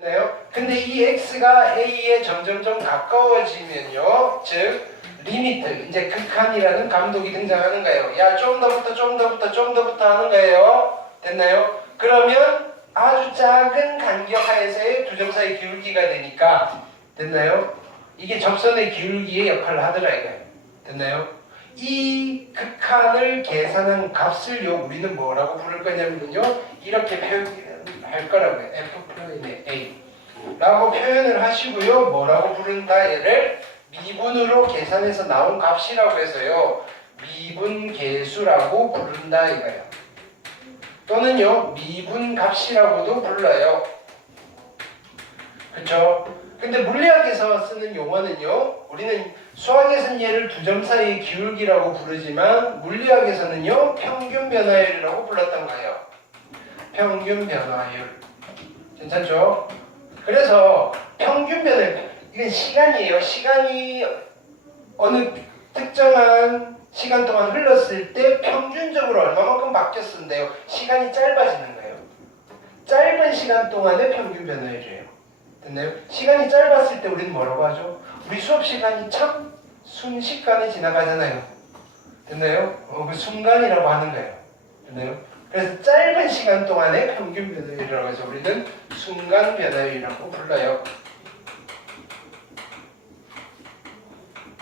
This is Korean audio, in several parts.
네요. 근데 이 x가 a에 점점점 가까워지면요, 즉 리미트, 이제 극한이라는 감독이 등장하는 거예요. 야, 좀 더부터 하는 거예요. 됐나요? 그러면 아주 작은 간격 하에서의 두 점 사이 기울기가 되니까, 됐나요? 이게 접선의 기울기의 역할을 하더라 이거예요. 됐나요? 이 극한을 계산한 값을요, 우리는 뭐라고 부를 거냐면요, 이렇게 표현할 거라고요. f 플러스 a 라고 표현을 하시고요, 뭐라고 부른다? 얘를 미분으로 계산해서 나온 값이라고 해서요, 미분계수라고 부른다 이거예요. 또는요, 미분값이라고도 불러요. 그쵸? 근데 물리학에서 쓰는 용어는요, 우리는 수학에서는 얘를 두 점 사이의 기울기라고 부르지만 물리학에서는요, 평균 변화율이라고 불렀던 거예요. 평균 변화율. 괜찮죠? 그래서 평균 변화율, 이건 시간이에요. 시간이 어느 특정한 시간 동안 흘렀을 때 평균적으로 얼마만큼 바뀌었는데요. 시간이 짧아지는 거예요. 짧은 시간 동안의 평균 변화율이에요. 됐나요? 시간이 짧았을 때 우리는 뭐라고 하죠? 우리 수업 시간이 참 순식간에 지나가잖아요. 됐나요? 그 순간이라고 하는 거예요. 됐나요? 그래서 짧은 시간 동안의 평균 변화율이라고 해서 우리는 순간 변화율이라고 불러요.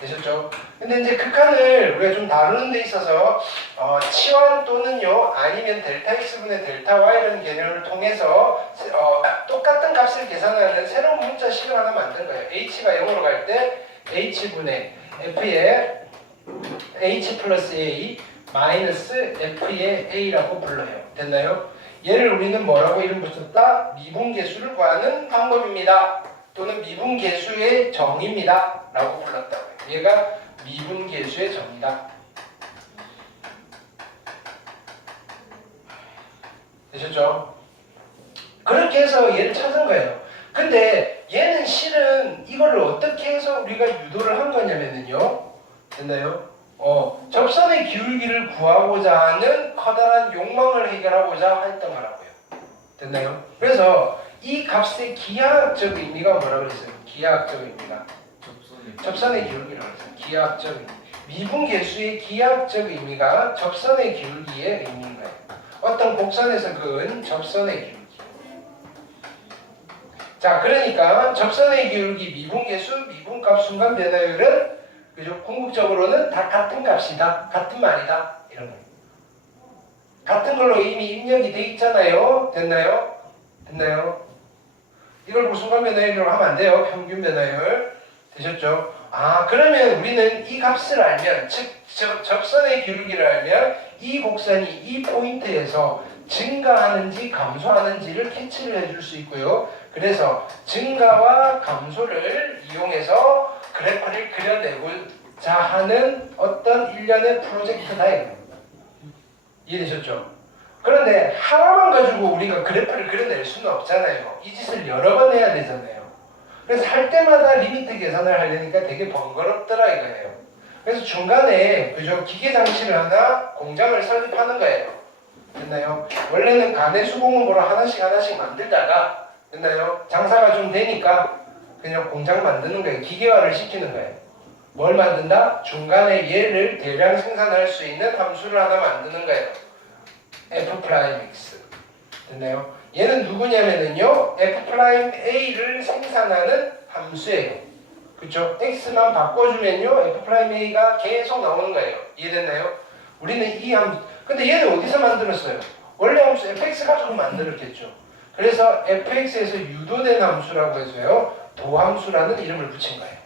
되셨죠? 근데 이제 극한을 우리가 좀 다루는 데 있어서 치환 또는요, 아니면 델타 x분의 델타 y라는 개념을 통해서 똑같은 값을 계산하는 새로운 문자식을 하나 만든 거예요. h가 0으로 갈 때 h분의 f의 h 플러스 a 마이너스 f의 a라고 불러요. 됐나요? 얘를 우리는 뭐라고 이름 붙였다? 미분계수를 구하는 방법입니다. 또는 미분계수의 정의입니다. 라고 불렀다고요. 얘가 미분계수의 정의다. 되셨죠? 그렇게 해서 얘를 찾은 거예요. 근데 얘는 실은 이거를 어떻게 해서 우리가 유도를 한 거냐면요. 됐나요? 접선의 기울기를 구하고자 하는 커다란 욕망을 해결하고자 했던 거라고요. 됐나요? 그래서 이 값의 기하학적 의미가 뭐라고 그랬어요? 기하학적 의미가 접선의 기울기라고 했어요. 기하학적 의미. 미분계수의 기하학적 의미가 접선의 기울기의 의미인 거예요. 어떤 곡선에서 그은 접선의 기울기. 자, 그러니까 접선의 기울기, 미분계수, 미분값, 순간 변화율은 그죠? 궁극적으로는 다 같은 값이다, 같은 말이다, 이런 거예요. 같은 걸로 이미 입력이 돼 있잖아요. 됐나요? 됐나요? 이걸 순간 변화율로 하면 안 돼요. 평균 변화율. 되셨죠? 그러면 우리는 이 값을 알면, 즉 접선의 기울기를 알면 이 곡선이 이 포인트에서 증가하는지 감소하는지를 캐치를 해줄 수 있고요. 그래서 증가와 감소를 이용해서 그래프를 그려내고자 하는 어떤 일련의 프로젝트다. 이해되셨죠? 그런데 하나만 가지고 우리가 그래프를 그려낼 수는 없잖아요. 이 짓을 여러 번 해야 되잖아요. 그래서 할 때마다 리미트 계산을 하려니까 되게 번거롭더라 이거예요. 그래서 중간에 그죠? 기계 장치를 하나 공장을 설립하는 거예요. 됐나요? 원래는 간의 수공업으로 하나씩 만들다가 됐나요? 장사가 좀 되니까 그냥 공장 만드는 거예요. 기계화를 시키는 거예요. 뭘 만든다? 중간에 얘를 대량 생산할 수 있는 함수를 하나 만드는 거예요. f'x. 됐나요? 얘는 누구냐면요, f'a를 생산하는 함수예요. 그쵸? x만 바꿔주면요, f'a가 계속 나오는 거예요. 이해됐나요? 우리는 이 함수, 근데 얘는 어디서 만들었어요? 원래 함수 fx 가지고 만들었겠죠. 그래서 fx에서 유도된 함수라고 해서요, 도함수라는 이름을 붙인 거예요.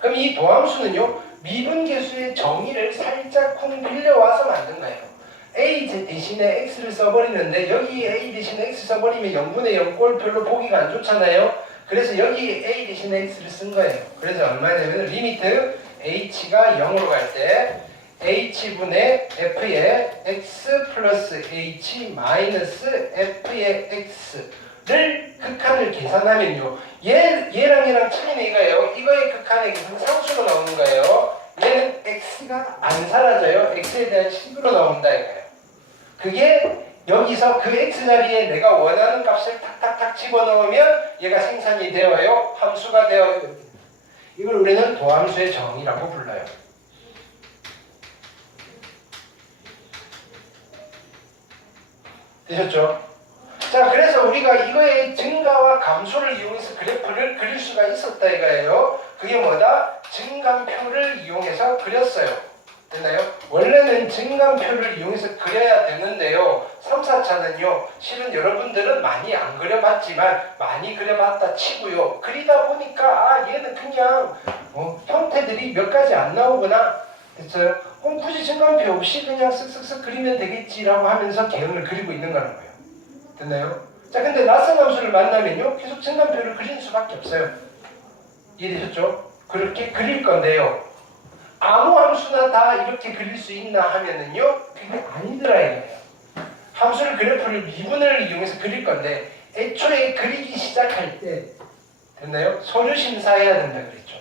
그럼 이 도함수는요, 미분계수의 정의를 살짝 쿵 빌려와서 만든 거예요. a 대신에 x를 써버리는데, 여기 a 대신에 x 써버리면 0분의 0 꼴 별로 보기가 안 좋잖아요. 그래서 여기 a 대신에 x를 쓴 거예요. 그래서 얼마냐면 리미트 h가 0으로 갈 때 h분의 f의 x 플러스 h 마이너스 f의 x를 극한을 계산하면요, 얘랑 차이는 이거예요. 이거의 극한의 상수로 나오는 거예요. 얘는 x가 안 사라져요. x에 대한 식으로 나온다 이거예요. 그게 여기서 그 x자리에 내가 원하는 값을 탁탁탁 집어넣으면 얘가 생산이 되어요. 함수가 되어요. 이걸 우리는 도함수의 정의라고 불러요. 되셨죠? 자, 그래서 우리가 이거의 증가와 감소를 이용해서 그래프를 그릴 수가 있었다 이거예요. 그게 뭐다? 증감표를 이용해서 그렸어요. 됐나요? 원래는 증감표를 이용해서 그려야 되는데요. 3, 4차는요. 실은 여러분들은 많이 안 그려봤지만 많이 그려봤다 치고요. 그리다 보니까 아 얘는 그냥 형태들이 몇 가지 안 나오구나. 됐어요? 그럼 굳이 증감표 없이 그냥 쓱쓱쓱 그리면 되겠지라고 하면서 개형을 그리고 있는 거라는 거예요. 됐나요? 자, 근데 낯선 함수를 만나면요. 계속 증감표를 그리는 수밖에 없어요. 이해되셨죠? 그렇게 그릴 건데요. 아무 함수나 다 이렇게 그릴 수 있나 하면은요. 그게 아니더라 이거예요. 함수를 그래프를 미분을 이용해서 그릴 건데 애초에 그리기 시작할 때 됐나요? 서류 심사해야 된다 그랬죠.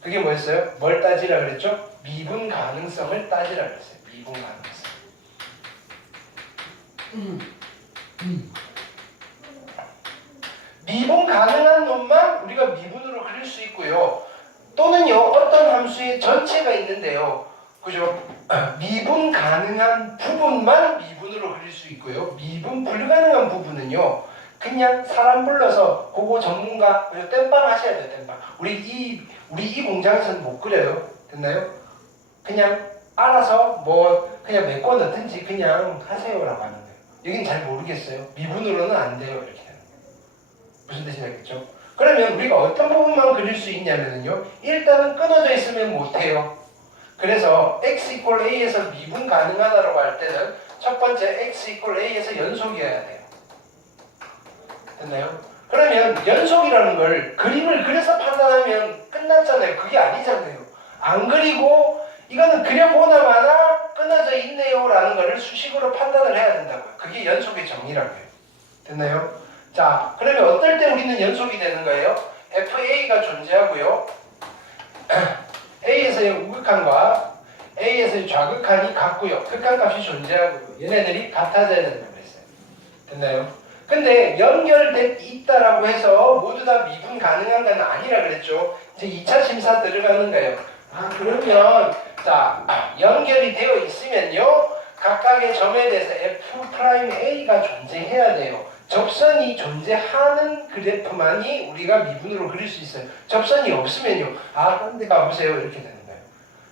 그게 뭐였어요? 뭘 따지라 그랬죠? 미분 가능성을 따지라 그랬어요. 미분 가능성. 미분 가능한 놈만 우리가 미분으로 그릴 수 있고요. 또는요, 어떤 함수의 전체가 있는데요. 그죠? 미분 가능한 부분만 미분으로 그릴 수 있고요. 미분 불가능한 부분은요, 그냥 사람 불러서 그거 전문가, 그죠? 땜빵 하셔야 돼요, 땜빵. 우리 이 공장에서는 못 그려요. 됐나요? 그냥 알아서 그냥 메꿔 넣든지 그냥 하세요라고 하는 거예요. 여긴 잘 모르겠어요. 미분으로는 안 돼요. 이렇게 되는 거예요. 무슨 뜻인지 알겠죠? 그러면 우리가 어떤 부분만 그릴 수 있냐면요. 일단은 끊어져 있으면 못해요. 그래서 x equal a에서 미분 가능하다고 할 때는 첫 번째 x equal a에서 연속이어야 돼요. 됐나요? 그러면 연속이라는 걸 그림을 그려서 판단하면 끝났잖아요. 그게 아니잖아요. 안 그리고 이거는 그려보나 마나 끊어져 있네요 라는 거를 수식으로 판단을 해야 된다고요. 그게 연속의 정의라고요. 됐나요? 자, 그러면 어떨 때 우리는 연속이 되는 거예요? FA가 존재하고요. A에서의 우극한과 A에서의 좌극한이 같고요. 극한값이 존재하고요. 얘네들이 같아져야 된다고 했어요. 됐나요? 근데 연결돼 있다라고 해서 모두 다 미분 가능한 건 아니라 그랬죠. 이제 2차 심사 들어가는 거예요. 아, 그러면 자, 연결이 되어 있으면요. 각각의 점에 대해서 F'A가 존재해야 돼요. 접선이 존재하는 그래프만이 우리가 미분으로 그릴 수 있어요. 접선이 없으면요. 아, 딴 데 가보세요. 이렇게 되는 거예요.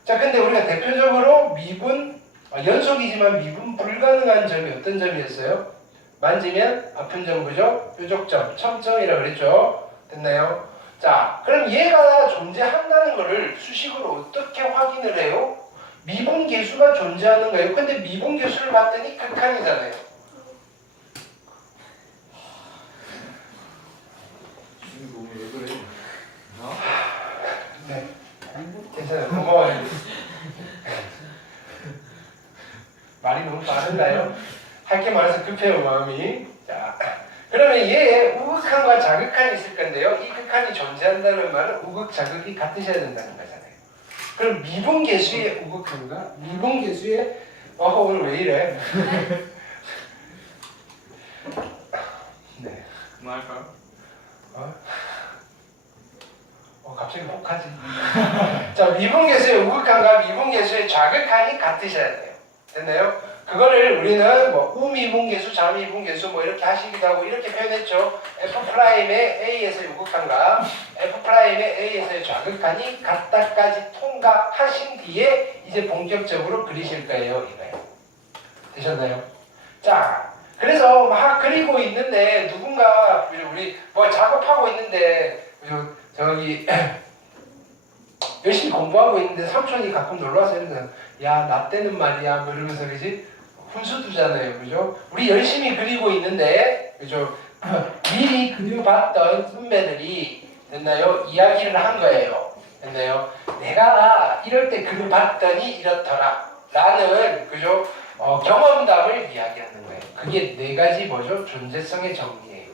자, 근데 우리가 대표적으로 미분, 연속이지만 미분 불가능한 점이 어떤 점이었어요? 만지면 아픈 점, 그죠? 뾰족점, 첨점이라고 그랬죠? 됐나요? 자, 그럼 얘가 존재한다는 것을 수식으로 어떻게 확인을 해요? 미분 계수가 존재하는 거예요. 근데 미분 계수를 봤더니 극한이잖아요. 왜 그래? 네. 괜찮아요. 고마워요. 말이 너무 빠른가요? 할 게 많아서 급해요, 마음이. 자, 그러면 얘에 우극한과 자극한이 있을 건데요. 이 극한이 존재한다는 말은 우극, 자극이 같으셔야 된다는 거잖아요. 그럼 미분계수의 우극한과 미분계수의 오늘 왜 이래? 네. 그만할까요? 갑자기 혹하지. 자, 미분계수의 우극한과 미분계수의 좌극한이 같으셔야 돼요. 됐나요? 그거를 우리는 우미분계수, 자미분계수 이렇게 하시기도 하고 이렇게 표현했죠. F'의 A에서의 우극한과 F'의 A에서의 좌극한이 같다까지 통과하신 뒤에 이제 본격적으로 그리실 거예요. 이거예요. 되셨나요? 자, 그래서 막 그리고 있는데 누군가 우리 작업하고 있는데 저기 열심히 공부하고 있는데 삼촌이 가끔 놀러와서 이러면 야, 나 때는 말이야 이러면서 그지? 훈수 두잖아요. 그죠? 우리 열심히 그리고 있는데 그죠? 미리 그려봤던 선배들이 됐나요? 이야기를 한 거예요. 됐나요? 내가 이럴 때 그려봤더니 이렇더라 라는 그죠? 경험담을 이야기하는 거예요. 그게 네 가지 뭐죠? 존재성의 정리예요.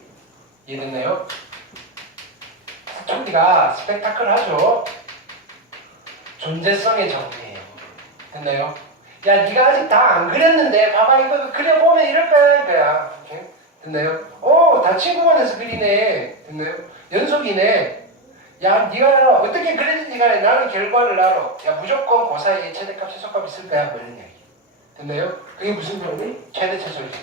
이해됐나요? 사춘기가 스펙타클하죠? 존재성의 정리예요. 됐나요? 야 네가 아직 다 안 그렸는데 봐봐 이거 그려보면 이럴 거야 이거야. 이렇게. 됐나요? 다 친구간에서 그리네. 됐나요? 연속이네. 야 네가 어떻게 그렸는지 간에 나는 결과를 알아. 야 무조건 그 사이에 최대값 최소값 있을 거야 뭐 이런 얘기. 됐나요? 그게 무슨 정리? 최대 최소지.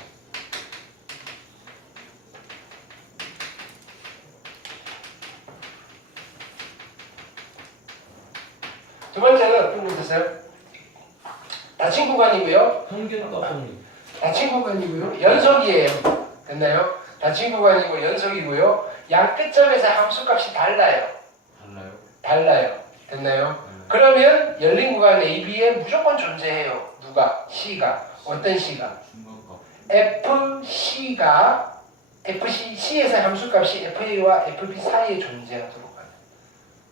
두 번째는 어떤 거 있었어요? 닫힌 구간이고요. 평균값 정리. 닫힌 구간이고요. 연속이에요. 됐나요? 닫힌 구간이고 연속이고요. 양 끝점에서 함수값이 달라요. 달라요? 달라요. 됐나요? 그러면 열린 구간 AB에 무조건 존재해요. 누가? C가. 어떤 C가? 중간값. C에서 함수값이 FA와 FB 사이에 존재하도록 하는.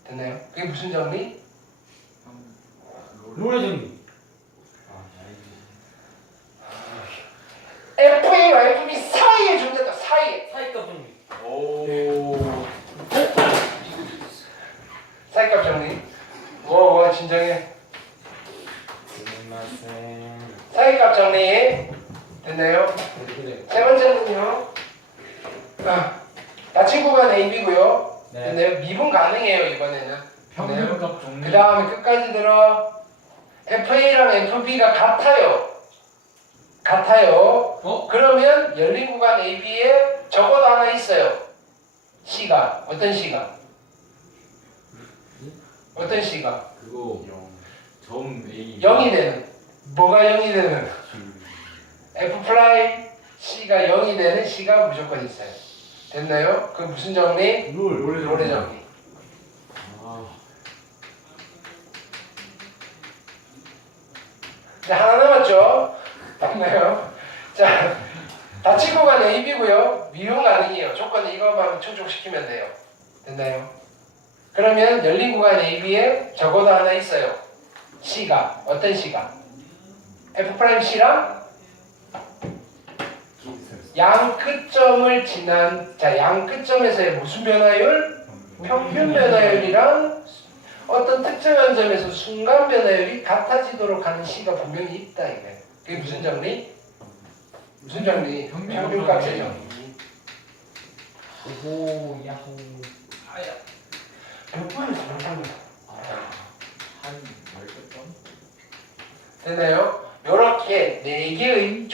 됐나요? 그게 무슨 정리? 롤의 정리. FA와 FB 사이에 존재한다. 사이에. 사이값 정리. 오. 사이값 정리. 와 진정해. 사이값 정리. 됐나요? 그래. 세 번째는요. 닫힌 구간 AB고요. 네. 됐나요? 미분 가능해요 이번에는. 평균값 정리. 그 다음에 끝까지 들어. FA랑 FB가 같아요. 그러면 열린 구간 AB에 적어도 하나 있어요. C가. 어떤 C가? 어떤 C가? 그거 0. 점 A. 0이 되는. 뭐가 0이 되는? F 프라임 C가 0이 되는 C가 무조건 있어요. 됐나요? 그 무슨 정리? 롤의 정리. 아. 자, 하나 남았죠? 맞나요? 자, 닫힌 구간 AB고요. 미분 가능해요. 조건은 이것만 충족시키면 돼요. 됐나요? 그러면 열린 구간 AB에 적어도 하나 있어요. C가. 어떤 C가? F'C랑 양 끝점을 지난, 자, 양 끝점에서의 무슨 변화율? 평균 변화율이랑 어떤 특정한 점에서 순간 변화율이 같아지도록 하는 C가 분명히 있다 이거예요. 그게 무슨 정리? 무슨 정리? 평균값의 정리. 오호 야호. 아야. 몇 번을 잘못합니다. 한 10점? 됐나요? 요렇게 네 개의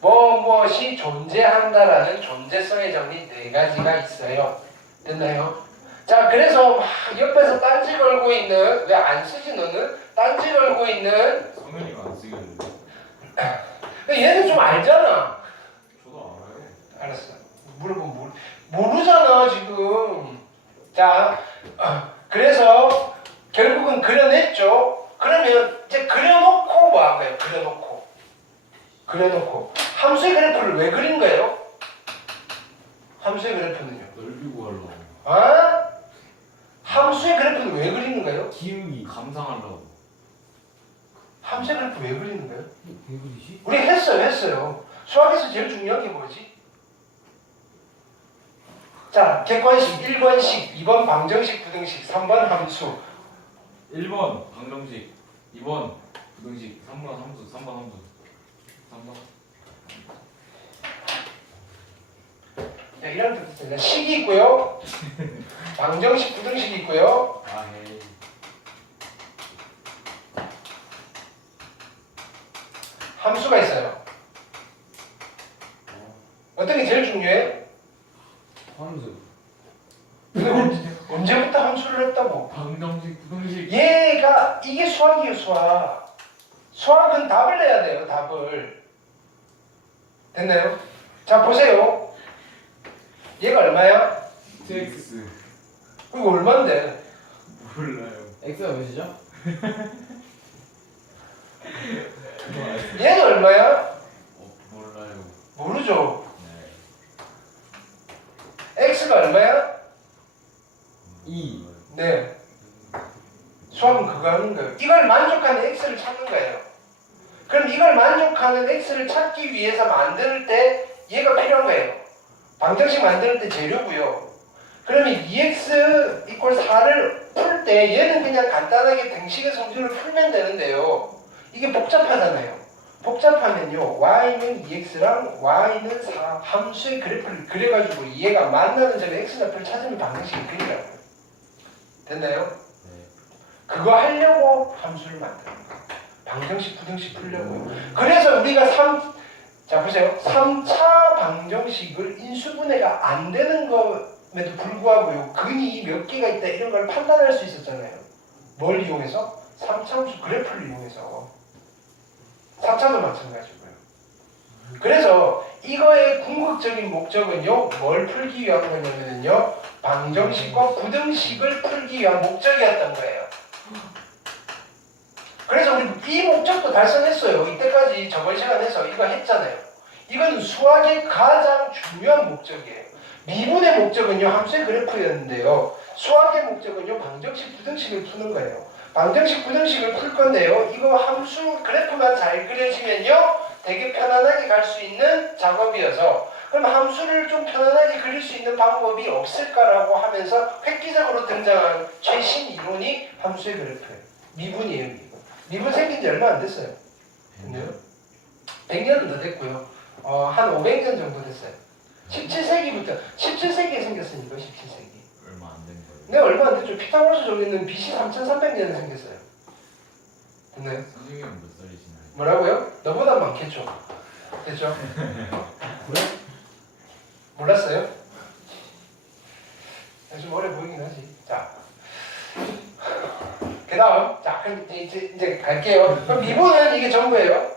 무엇이 존재한다라는 존재성의 정리 네 가지가 있어요. 됐나요? 자, 그래서 막 옆에서 딴지 걸고 있는, 왜 안 쓰지 너는? 딴지 걸고 있는, 성현이가 안 쓰겠는데. 얘는 좀 알잖아. 저도 알아요. 알았어. 물어보면 모르잖아 지금. 자, 그래서 결국은 그려냈죠. 그러면 이제 그려놓고 뭐 한 거예요? 그려놓고 함수의 그래프를 왜 그린 거예요? 함수의 그래프는요? 넓이 구하려고. 함수의 그래프는 왜 그리는 거예요? 기울기. 감상하려고. 함수의 그래프 왜 그리는 거예요? 왜 그러지? 우리 했어요. 수학에서 제일 중요한 게 뭐지? 자, 객관식 1번식, 2번 방정식, 부등식, 3번 함수. 1번 방정식, 2번 부등식, 3번 함수, 3번 함수. 3번. 자, 이런 뜻입니다. 식이 있고요. 방정식, 부등식이 있고요. 아, 헤이. 함수가 있어요. 어떤 게 제일 중요해? 함수. 언제부터 함수를 했다고? 방정식, 부등식. 얘가 이게 수학이에요, 수학. 수학은 답을 내야 돼요, 답을. 됐나요? 자, 보세요. 얘가 얼마야? TX. 이거 얼마인데? 몰라요. X가 몇이죠? 얘는 얼마야? 몰라요. 모르죠. 네. x가 얼마야? 2. 네. 수학은 그거 하는 거예요. 이걸 만족하는 x를 찾는 거예요. 그럼 이걸 만족하는 x를 찾기 위해서 만들 때 얘가 필요한 거예요. 방정식 만들 때 재료고요. 그러면 2x = 4를 풀 때 얘는 그냥 간단하게 등식의 성질을 풀면 되는데요. 이게 복잡하잖아요. 복잡하면요 y는 2x랑 y는 4 함수의 그래프를 그려가지고 얘가 만나는 점에 x좌표를 찾으면 방정식이 그리라고요. 됐나요? 네. 그거 하려고 함수를 만드는 거예요. 방정식, 부등식 풀려고요. 그래서 우리가 자 보세요. 3차 방정식을 인수분해가 안 되는 것에도 불구하고요. 근이 몇 개가 있다 이런 걸 판단할 수 있었잖아요. 뭘 이용해서? 3차 함수 그래프를 이용해서. 4차도 마찬가지고요. 그래서 이거의 궁극적인 목적은요. 뭘 풀기 위한 거냐면요. 방정식과 부등식을 풀기 위한 목적이었던 거예요. 그래서 우리 이 목적도 달성했어요. 이때까지 저번 시간에서 이거 했잖아요. 이건 수학의 가장 중요한 목적이에요. 미분의 목적은요. 함수의 그래프였는데요. 수학의 목적은요. 방정식, 부등식을 푸는 거예요. 방정식, 부등식을 풀 건데요. 이거 함수 그래프만 잘 그려지면요. 되게 편안하게 갈 수 있는 작업이어서 그럼 함수를 좀 편안하게 그릴 수 있는 방법이 없을까라고 하면서 획기적으로 등장한 최신 이론이 함수의 그래프예요. 미분이에요. 미분 생긴 지 얼마 안 됐어요. 근데요? 100년은 더 됐고요. 한 500년 정도 됐어요. 17세기부터 17세기에 생겼으니까 17세기. 얼마 안 된 거예요. 네, 얼마 안 됐죠. 피타고라스 정리는 BC 3300년에 생겼어요. 됐나요? 선생님은 몇 살이시나요? 뭐라고요? 너보다 많겠죠. 됐죠? 그래? 몰랐어요? 좀 어려 보이긴 하지. 자, 그 다음, 자, 그럼 이제 갈게요. 그럼 미분은 이게 전부예요.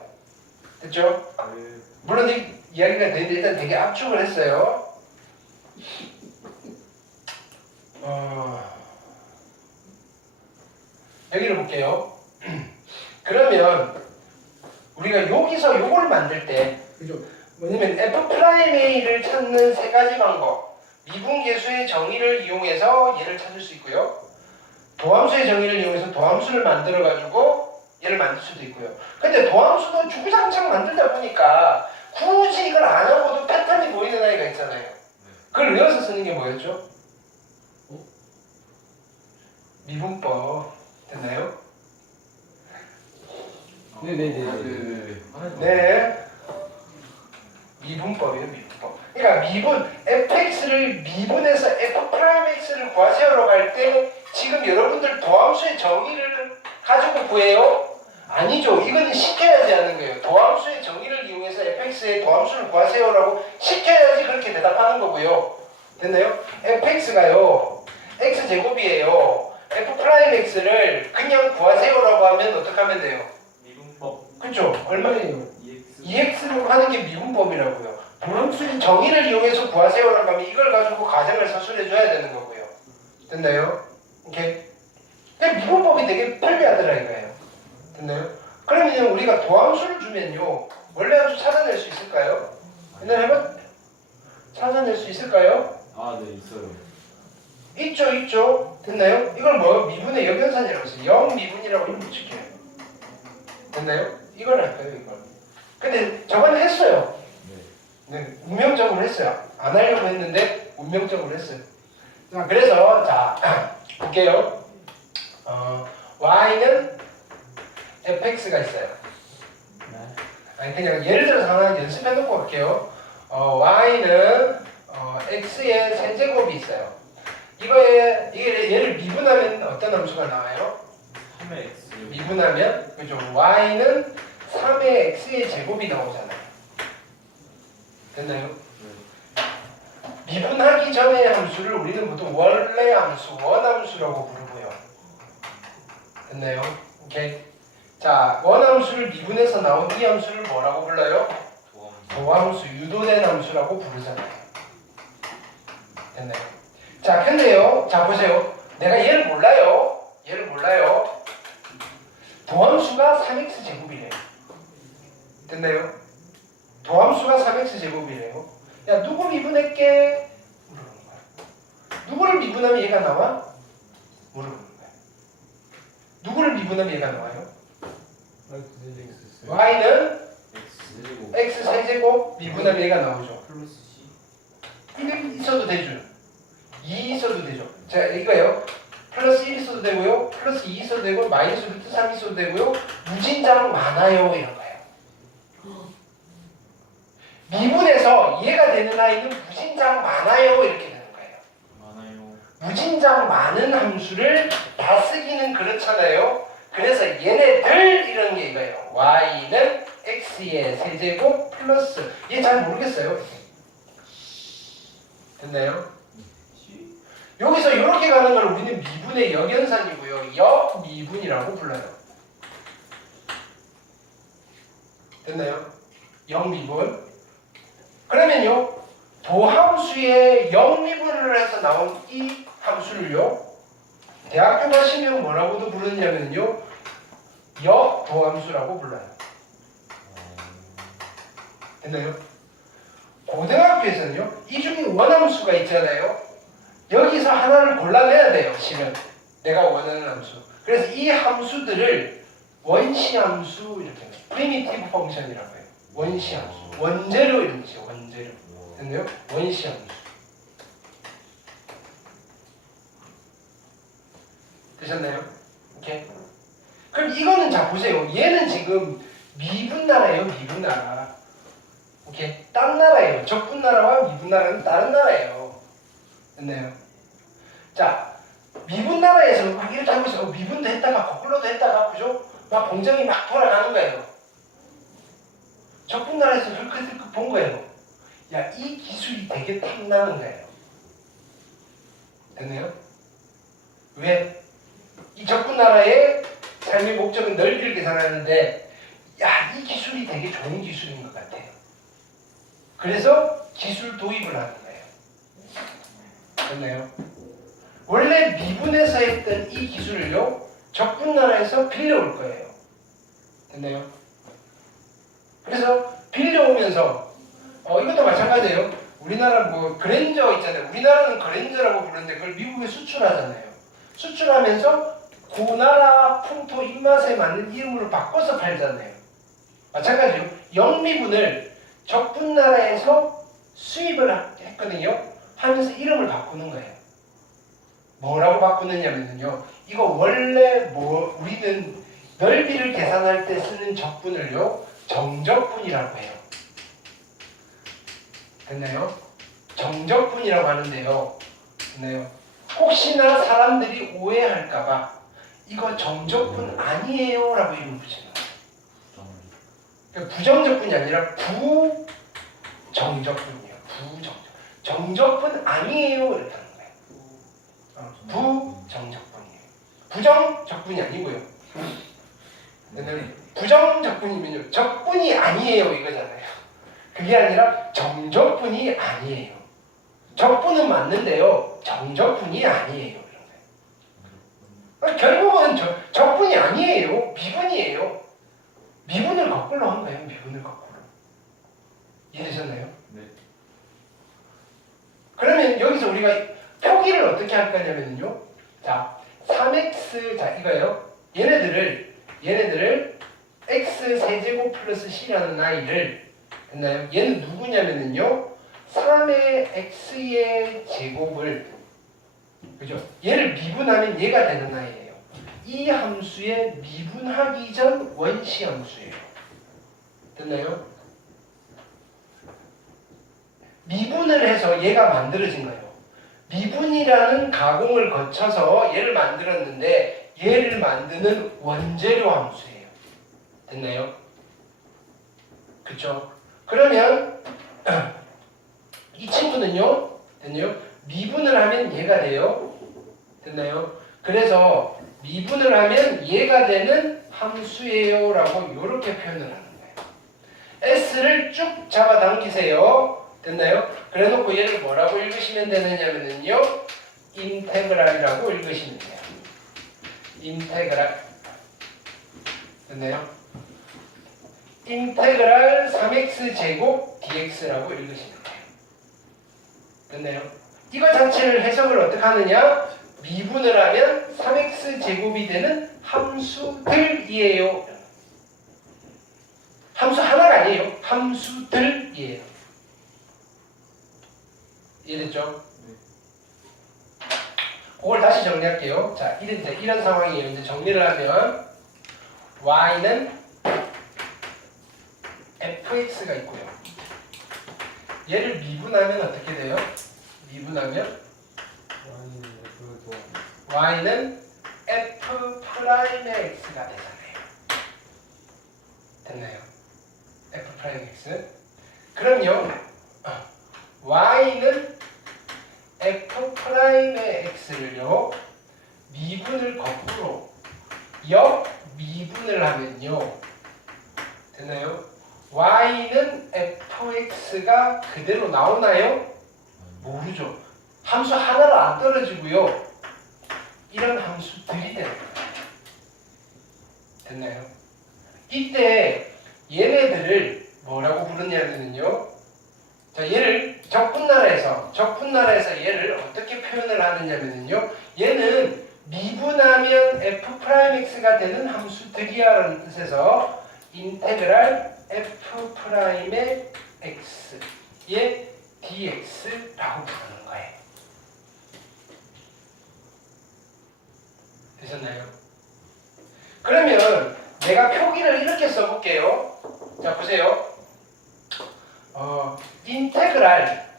됐죠? 물론 이 이야기가 되는데 일단 되게 압축을 했어요. 여기를 볼게요. 그러면 우리가 여기서 요걸 만들 때, 그죠? 뭐냐면 F'A를 찾는 세 가지 방법. 미분계수의 정의를 이용해서 얘를 찾을 수 있고요. 도함수의 정의를 이용해서 도함수를 만들어가지고 얘를 만들 수도 있고요. 근데 도함수도 주구장창 만들다 보니까 굳이 이걸 안 하고도 패턴이 보이는 아이가 있잖아요. 그걸 외워서 쓰는 게 뭐였죠? 미분법. 됐나요? 네네네. 네. 미분법이에요, 미분법. 그러니까 미분, fx를 미분해서 f'x를 구하세요로 갈 때 지금 여러분들 도함수의 정의를 가지고 구해요? 아니죠. 이거는 시켜야지 하는 거예요. 도함수의 정의를 이용해서 fx의 도함수를 구하세요라고 시켜야지 그렇게 대답하는 거고요. 됐나요? fx가요. x제곱이에요. f'x를 그냥 구하세요라고 하면 어떻게 하면 돼요? 미분법 그쵸? 얼마예요? EX 2x로 하는 게 미분법이라고요. 도함수의 정의를 이용해서 구하세요라고 하면 이걸 가지고 가정을 서술해줘야 되는 거고요. 됐나요? 오케이? 근데 미분법이 되게 편리하더라 이거예요. 됐나요? 그러면 우리가 도함수를 주면요. 원래 함수 찾아낼 수 있을까요? 옛날에 해봤? 찾아낼 수 있을까요? 아, 네, 있어요. 있죠, 있죠. 됐나요? 이걸 뭐 미분의 역연산이라고 해서 영미분이라고 이름 붙일게요. 됐나요? 이걸 할까요, 이걸? 근데 저번에 했어요. 네. 네, 운명적으로 했어요. 안 하려고 했는데 운명적으로 했어요. 자, 그래서 자 볼게요. y는 fx가 있어요. 아니 그냥 예를 들어서 하나 연습해 놓고 갈게요. y는 x의 세제곱이 있어요. 이게 얘를 미분하면 어떤 함수가 나와요? 3의 X 미분하면 그죠? y는 3의 x의 제곱이 나오잖아요. 됐나요? 미분하기 전의 함수를 우리는 보통 원래 함수, 원함수라고 부르고요. 됐나요? 오케이. 자, 원함수를 미분해서 나온 이 함수를 뭐라고 불러요? 도함수, 유도된 함수라고 부르잖아요. 됐나요? 자, 근데요. 자, 보세요. 내가 얘를 몰라요. 얘를 몰라요. 도함수가 3x 제곱이래요. 됐나요? 도함수가 3x 제곱이래요. 야, 누구 미분할게? 물어보는 거야. 누구를 미분하면 얘가 나와? 물어보는 거야. 누구를 미분하면 얘가 나와요? y는 X제곱 x 세제곱 미분하면 얘가 나오죠. 플러스 C 근데 있어도 되죠. 2 있어도 되죠. 자, 이거요. 플러스 1 있어도 되고요. 플러스 2 있어도 되고 마이너스 루트 3 있어도 되고요. 무진장 많아요 이런 거예요. 미분에서 이해가 되는 아이는 무진장 많아요 이렇게 되는 거예요. 많아요. 무진장 많은 함수를 다 쓰기는 그렇잖아요. 그래서 얘네들 이런 게 이거예요. y는 x의 세제곱 플러스 얘 잘 모르겠어요. 됐나요? 여기서 이렇게 가는 걸 우리는 미분의 역연산이고요. 역미분이라고 불러요. 됐나요? 역미분. 그러면요. 도함수의 역미분을 해서 나온 이 함수를요. 대학교 가시면 뭐라고도 부르냐면요. 역도함수라고 불러요. 됐나요? 고등학교에서는요. 이 중에 원함수가 있잖아요. 여기서 하나를 골라내야 돼요. 실은 내가 원하는 함수. 그래서 이 함수들을 원시함수 이렇게 해요. 프리미티브 펑션이라고 해요. 원시함수. 원재료 이런 뜻이에요. 원재료. 됐나요? 원시함수. 되셨나요? 오케이. 그럼 이거는 자 보세요. 얘는 지금 미분나라예요. 미분나라. 오케이. 딴 나라예요. 적분나라와 미분나라는 다른 나라예요. 됐나요? 자, 미분나라에서 막 이렇게 하고 있어요. 미분도 했다가 거꾸로도 했다가 그죠? 막 공정이 막 돌아가는 거예요. 적분나라에서 헐크들크 본 거예요. 야, 이 기술이 되게 탐나는 거예요. 됐나요? 왜? 이 적분나라의 삶의 목적은 넓이를 계산하는데 야, 이 기술이 되게 좋은 기술인 것 같아요. 그래서 기술 도입을 하는 거예요. 됐나요? 원래 미분에서 했던 이 기술을요, 적분나라에서 빌려올 거예요. 됐나요? 그래서 빌려오면서 이것도 마찬가지예요. 우리나라 뭐 그랜저 있잖아요. 우리나라는 그랜저라고 부르는데 그걸 미국에 수출하잖아요. 수출하면서 그 나라 풍토 입맛에 맞는 이름으로 바꿔서 팔잖아요. 마찬가지로 영미분을 적분나라에서 수입을 했거든요. 하면서 이름을 바꾸는 거예요. 뭐라고 바꾸느냐면요. 이거 원래 우리는 넓이를 계산할 때 쓰는 적분을요. 정적분이라고 해요. 됐나요? 정적분이라고 하는데요. 됐나요? 혹시나 사람들이 오해할까봐 이거 정적분 아니에요 라고 이름 붙이는 거예요. 그러니까 부정적분이 아니라 부정적분이에요. 정적분 아니에요 이렇게 하는 거예요. 부정적분이에요. 부정적분이 아니고요. 부정적분이면요. 적분이 아니에요 이거잖아요. 그게 아니라 정적분이 아니에요. 적분은 맞는데요. 정적분이 아니에요. 결국은 적분이 아니에요. 미분이에요. 미분을 거꾸로 한 거예요. 미분을 거꾸로. 이해되셨나요? 네. 그러면 여기서 우리가 표기를 어떻게 할 거냐면요. 자, 3x 자 이거예요. 얘네들을 x 세제곱 플러스 c라는 아이를 했나요? 얘는 누구냐면요. 3의 x의 제곱을 그죠? 얘를 미분하면 얘가 되는 아이예요. 이 함수의 미분하기 전 원시 함수예요. 됐나요? 미분을 해서 얘가 만들어진 거예요. 미분이라는 가공을 거쳐서 얘를 만들었는데 얘를 만드는 원재료 함수예요. 됐나요? 그쵸? 그러면 이 친구는요. 됐나요? 미분을 하면 얘가 돼요. 됐나요? 그래서 미분을 하면 얘가 되는 함수예요 라고 이렇게 표현을 하는 거예요. S를 쭉 잡아당기세요. 됐나요? 그래놓고 얘를 뭐라고 읽으시면 되느냐면요. 인테그랄이라고 읽으시면 돼요. 인테그랄. 됐나요? 인테그랄 3x 제곱 dx라고 읽으시면 돼요. 됐나요? 이거 자체를 해석을 어떻게 하느냐? 미분을 하면 3x 제곱이 되는 함수들이에요. 함수 하나가 아니에요. 함수들이에요. 이해됐죠? 그걸 다시 정리할게요. 자, 이런 상황이에요. 이제 정리를 하면 y는 fx가 있고요. 얘를 미분하면 어떻게 돼요? 미분하면 y는 f 프라임의 x가 되잖아요. 됐나요? f 프라임 x. 그럼요. y는 f 프라임의 x를요. 미분을 거꾸로 역 미분을 하면요. 됐나요? y는 fx가 그대로 나오나요? 모르죠. 함수 하나로 안 떨어지고요. 이런 함수들이 되는 거예요. 됐나요? 이때 얘네들을 뭐라고 부르냐면요. 자, 얘를 적분나라에서 얘를 어떻게 표현을 하느냐면요. 얘는 미분하면 f'x가 되는 함수들이야라는 뜻에서 인테그랄 f'의 x의 dx라고 부르는 거예요. 되셨나요? 그러면 내가 표기를 이렇게 써볼게요. 자, 보세요. 인테그랄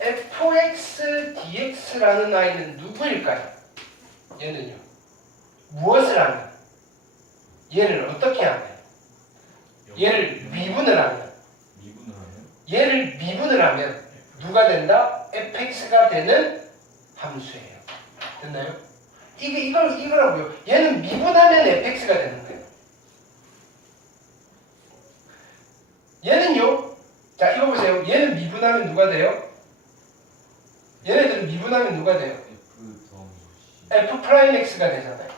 fx dx라는 아이는 누구일까요? 얘는요. 무엇을 하면? 얘를 어떻게 하면? 얘를 미분을 하면? 얘를 미분을 하면 누가 된다? fx가 되는 함수예요. 됐나요? 이거라고요. 얘는 미분하면 fx가 되는 거예요. 얘는요. 자, 이거 보세요. 얘는 미분하면 누가 돼요? 얘네들은 미분하면 누가 돼요? f 프라임 x가 되잖아요.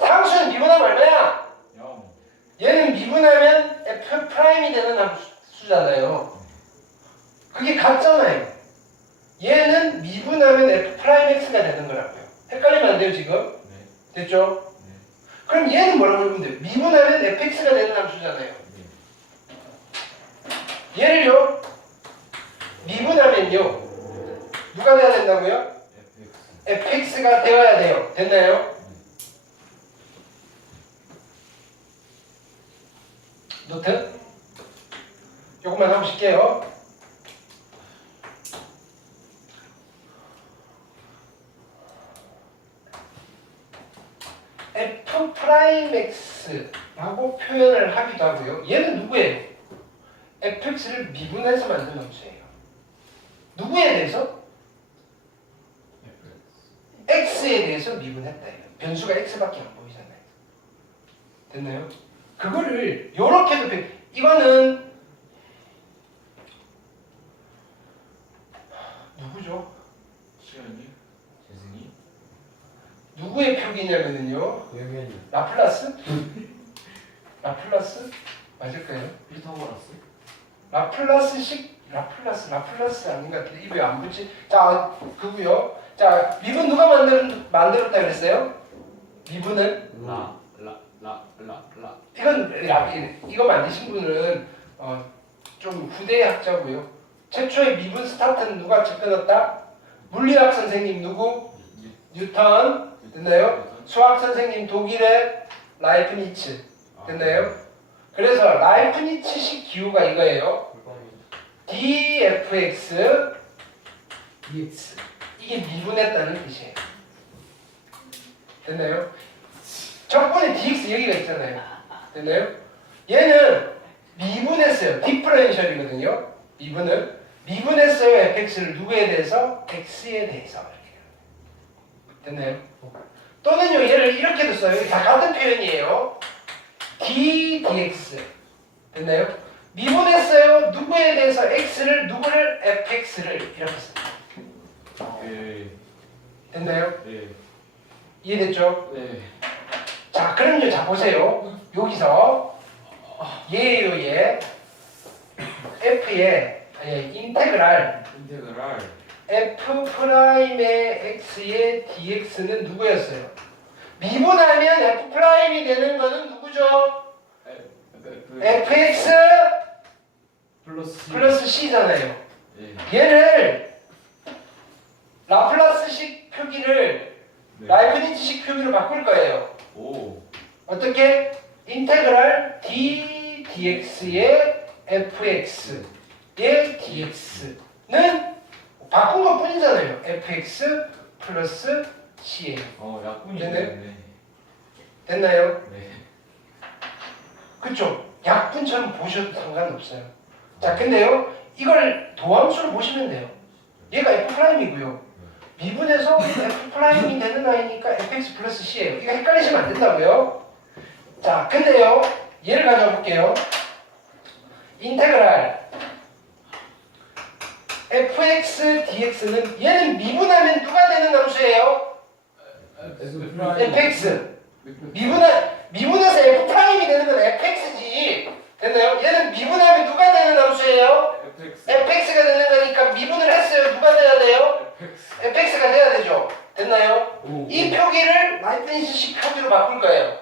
상수는 미분하면 얼마야? 얘는 미분하면 f 프라임이 되는 함수잖아요. 그게 같잖아요. 얘는 미분하면 f 프라임 x가 되는 거라고요. 헷갈리면 안 돼요, 지금? 됐죠? 그럼 얘는 뭐라고 읽으면 돼요? 미분하면 fx가 되는 함수잖아요. 얘를요, 미분하면요, 누가 돼야 된다고요? fx가 되어야 돼요. 됐나요? 노트? 요것만 하고 쉴게요. f 프라임 x라고 표현을 하기도 하고요. 얘는 누구예요? fx를 미분해서 만든 함수예요. 누구에 대해서? x에 대해서 미분했다. 변수가 x밖에 안 보이잖아요. 됐나요? 그거를 요렇게도 이거는 누구죠? 누구의 표기냐면요. 라플라스? 라플라스? 맞을까요? 라플라스 아닌 것 같은데 입에 안 붙지? 자, 그고요. 자, 미분 누가 만들었다 그랬어요? 미분은 이거 만드신 분은 좀 후대의 학자고요. 최초의 미분 스타트는 누가 접해놨다? 물리학 선생님 누구? 뉴턴. 됐나요? 수학 선생님 독일의 라이프니츠. 됐나요? 그래서 라이프니츠식 기호가 이거예요. dfx dx. 이게 미분했다는 뜻이에요. 됐나요? 적분에 dx 여기가 있잖아요. 됐나요? 얘는 미분했어요. 디퍼런셜이거든요. 미분했어요. fx를 누구에 대해서? x에 대해서. 됐나요? 또는요, 얘를 이렇게도 써요. 다 같은 표현이에요. d dx. 됐나요? 미분했어요. 누구에 대해서 x를, 누구를? fx를 이렇게 씁니다. 됐나요? 이해됐죠? 자, 그럼요. 자, 보세요. 여기서 얘예요, 얘. f의 인테그랄 f 프라임의 x의 dx는 누구였어요? 미분하면 f 프라임이 되는 거는 누구죠? fx 플러스 c잖아요. 얘를 라플라스식 표기를 표기로 바꿀 거예요. 오. 어떻게? 인테그랄 d dx의 fx의 dx는 바꾼 것 뿐이잖아요. fx 플러스 c예요. 약분이 네네. 되네. 됐나요? 네. 그쵸? 약분처럼 보셔도 상관없어요. 자, 근데요, 이걸 도함수로 보시면 돼요. 얘가 f'이고요. 미분에서 f'이 되는 아이니까 fx 플러스 c예요. 이거 헷갈리시면 안 된다고요. 자, 근데요, 얘를 가져와 볼게요. 인테그랄 fx dx는 얘는 미분하면 누가 되는 함수예요? fx. 미분해서 f'이 되는 건 fx지. 됐나요? 얘는 미분하면 누가 되는 함수예요? FX. fx가 되는 거니까 미분을 했어요. 누가 돼야 돼요? fx가 돼야 되죠. 됐나요? 이 표기를 라이프니츠식 표기로 바꿀 거예요.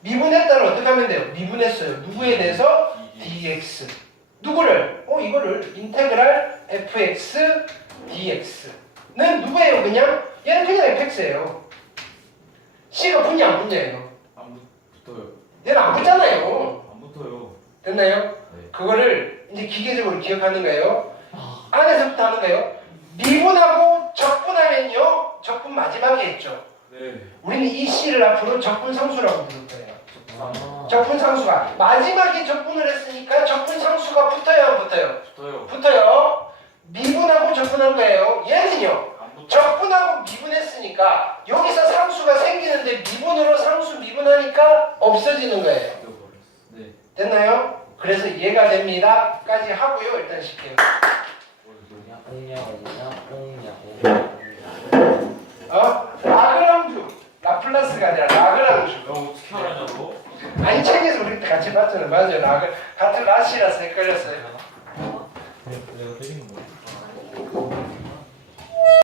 미분했다는 어떻게 하면 돼요? 미분했어요. 누구에 대해서? dx. 누구를? 이거를 인테그랄 fx dx는 누구예요? 그냥? 얘는 그냥 fx예요. c가 분이 안 분자예요. 안 붙어요. 얘는 안 붙잖아요. 안 붙어요. 됐나요? 네. 그거를 이제 기계적으로 기억하는 거예요. 안에서부터 하는 거예요. 미분하고 적분하면요. 적분 마지막에 있죠. 네. 우리는 이 C를 앞으로 적분 상수라고 부를 거예요. 아. 적분 상수가 마지막에 적분을 했으니까 적분 상수가 붙어요, 안 붙어요? 붙어요. 붙어요. 미분하고 적분한 거예요. 얘는요. 안 붙어. 적분하고 미분했으니까 여기서 상수가 생기는데 미분으로 상수 미분하니까 없어지는 거예요. 네. 됐나요? 그래서 이해가 됩니다. 까지 하고요. 일단 쉴게요. 라그랑주. 라플라스가 아니라 라그랑주. 어떻게 알았냐고? 아니 책에서 우리 같이 봤잖아요. 맞아요. 같은 라시라서 헷갈렸어요.